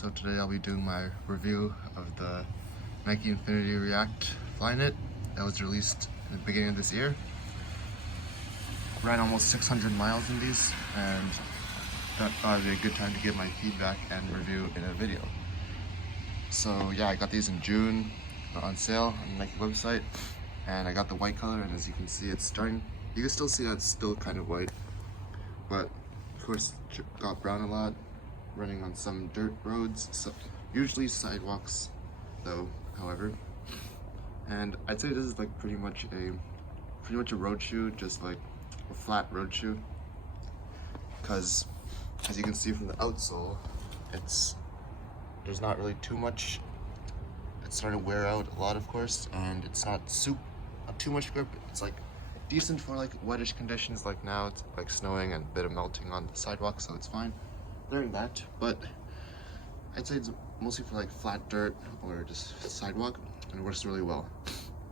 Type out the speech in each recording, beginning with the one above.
So today I'll be doing my review of the Nike Infinity React flyknit that was released in the beginning of this year. Ran almost 600 miles in these, and thought it'd be a good time to give my feedback and review in a video. So yeah, I got these in June on sale on the Nike website, and I got the white color, and as you can see, it's starting, you can still see that it's still kind of white, but of course got brown a lot, running on some dirt roads, so usually sidewalks though, however. And I'd say this is like pretty much a road shoe, just like a flat road shoe, because as you can see from the outsole, there's not really too much. It's starting to wear out a lot, of course, and it's not too much grip. It's like decent for like wettish conditions, like now it's like snowing and a bit of melting on the sidewalk, so it's fine during that. But I'd say it's mostly for like flat dirt or just sidewalk, and it works really well.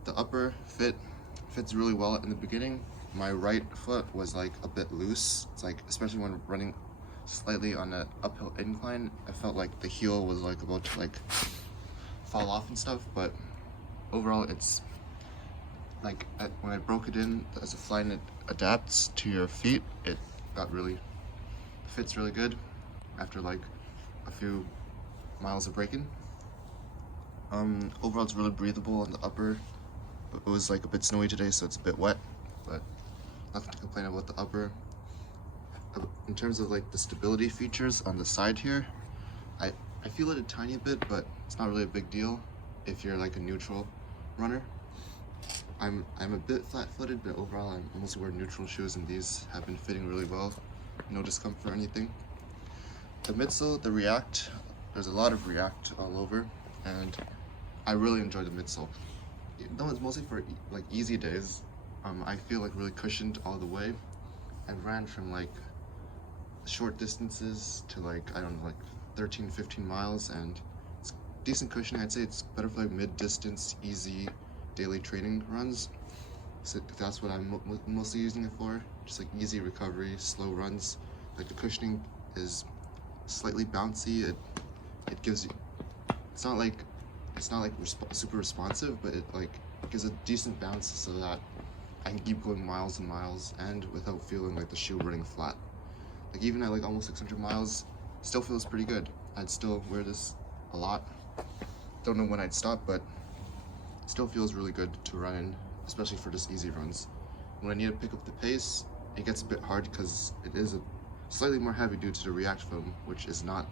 The upper fits really well. In the beginning, my right foot was like a bit loose. It's like, especially when running slightly on an uphill incline, I felt like the heel was like about to like fall off and stuff. But overall, it's like when I broke it in, as a flyknit adapts to your feet, it fits really good after like a few miles of braking. Overall, it's really breathable on the upper. It was like a bit snowy today, so it's a bit wet, but nothing to complain about the upper. In terms of like the stability features on the side here, I feel it a tiny bit, but it's not really a big deal if you're like a neutral runner. I'm a bit flat-footed, but overall I mostly wear neutral shoes, and these have been fitting really well. No discomfort or anything. The midsole, the React, there's a lot of React all over, and I really enjoy the midsole. Even though it's mostly for like easy days, I feel like really cushioned all the way. I've ran from like short distances to like, I don't know, like 13-15 miles, and it's decent cushioning. I'd say it's better for like mid-distance, easy daily training runs. So that's what I'm mostly using it for. Just like easy recovery, slow runs. Like the cushioning is slightly bouncy. It gives you, it's not like super responsive, but it gives a decent bounce so that I can keep going miles and miles, and without feeling like the shoe running flat. Like even at like almost 600 miles, still feels pretty good. I'd still wear this a lot. Don't know when I'd stop, but it still feels really good to run in, especially for just easy runs. When I need to pick up the pace, it gets a bit hard because it is slightly more heavy due to the React foam, which is not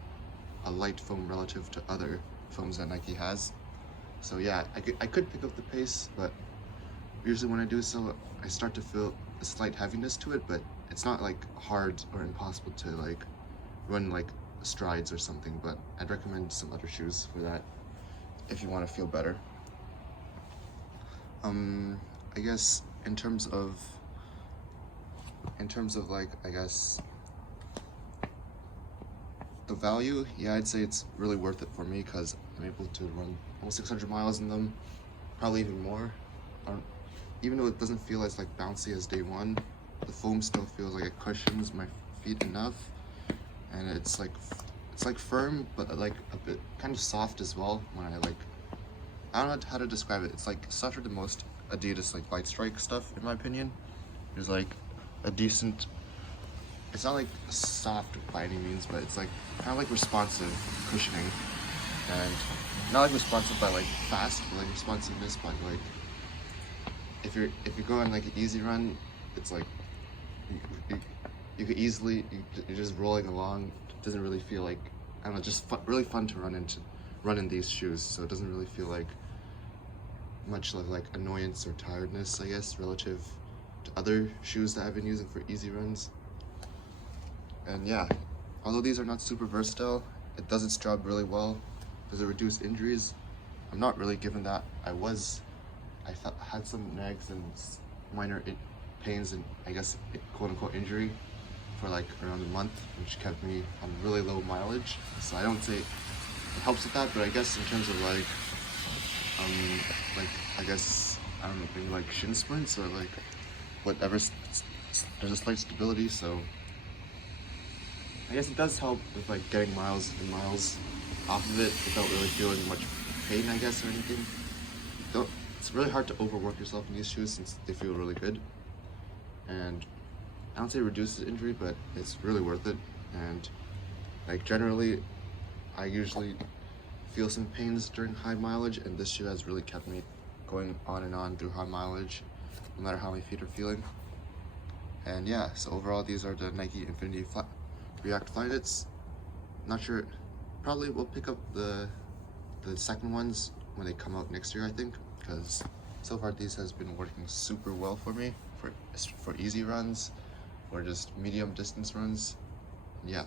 a light foam relative to other foams that Nike has. So yeah, I could pick up the pace, but usually when I do so, I start to feel a slight heaviness to it, but it's not like hard or impossible to like run like strides or something. But I'd recommend some other shoes for that if you want to feel better. I guess in terms of like, I guess the value, yeah, I'd say it's really worth it for me because I'm able to run almost 600 miles in them, probably even more. Even though it doesn't feel as like bouncy as day one, the foam still feels like it cushions my feet enough, and it's like firm, but like a bit kind of soft as well. When I don't know how to describe it. It's like softer than most Adidas like Light Strike stuff, in my opinion. There's like a decent, it's not like soft by any means, but it's like kind of like responsive cushioning, and not like responsive by like fast, but like responsiveness by like, if you go on like an easy run, it's like you could easily, you're just rolling along. It doesn't really feel like, I don't know, just really fun to run in these shoes. So it doesn't really feel like much of like annoyance or tiredness, I guess, relative to other shoes that I've been using for easy runs. And yeah, although these are not super versatile, it does its job really well. Does it reduce injuries? I'm not really given that. I had some nags and minor pains and I guess quote-unquote injury for like around a month, which kept me on really low mileage. So I don't say it helps with that, but I guess in terms of like I guess, I don't know, maybe like shin splints or like whatever, there's a slight stability, so I guess it does help with like getting miles and miles off of it without really feeling much pain, I guess, or anything. Don't, it's really hard to overwork yourself in these shoes since they feel really good. And I don't say it reduces injury, but it's really worth it. And like generally, I usually feel some pains during high mileage, and this shoe has really kept me going on and on through high mileage, no matter how my feet are feeling. And yeah, so overall, these are the Nike Infinity React Flyknits. Not sure, probably we'll pick up the second ones when they come out next year, I think, because so far these has been working super well for me for easy runs or just medium distance runs. Yeah.